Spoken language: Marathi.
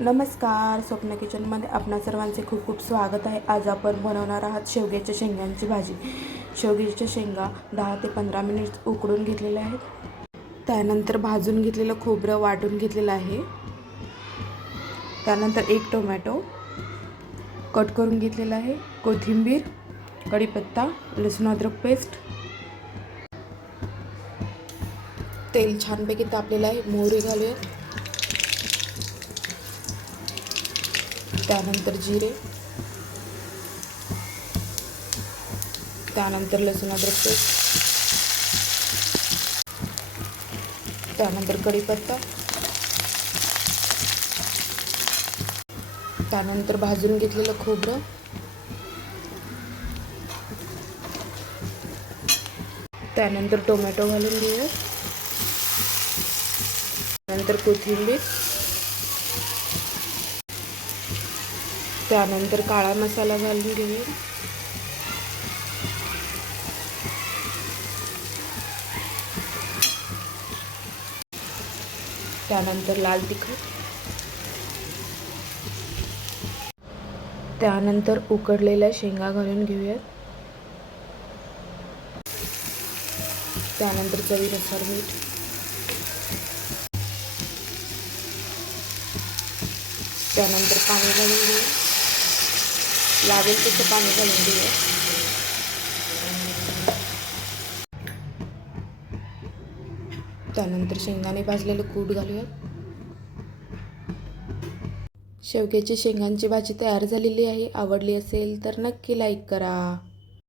नमस्कार स्वप्न किचनमध्ये आपणा सर्वांचे खूप खूप स्वागत आहे. आज आपण बनवणार आहात शेवग्याच्या शेंगांची भाजी. शेवग्याच्या शेंगा दहा ते पंधरा मिनिट उकडून घेतलेल्या आहेत. त्यानंतर भाजून घेतलेलं खोबरं वाटून घेतलेलं आहे. त्यानंतर एक टोमॅटो कट करून घेतलेला आहे. कोथिंबीर कढीपत्ता लसूण अद्रक पेस्ट तेल छानपैकी तापलेलं आहे. मोहरी घालूया. त्यानंतर जिरे. त्यानंतर लसूण अद्रक पेस्ट. त्यानंतर कढीपत्ता. त्यानंतर भाजून घेतलेलं खोबरं. त्यानंतर टोमॅटो घालून घेऊया. त्यानंतर कोथिंबीर. त्यानंतर काळा मसाला घालून घेऊ त्यानंतर लाल तिखट. त्यानंतर उकडलेल्या शेंगा घालून घेऊयात त्यानंतर चवीनुसार मीठ. त्यानंतर पाणी घालून घेऊ लागेल तसं पाणी घालून देऊया. त्यानंतर शेंगाने भाजलेलं कूट घालूयात शेवग्याची शेंगांची भाजी तयार झालेली आहे. आवडली असेल तर नक्की लाईक करा.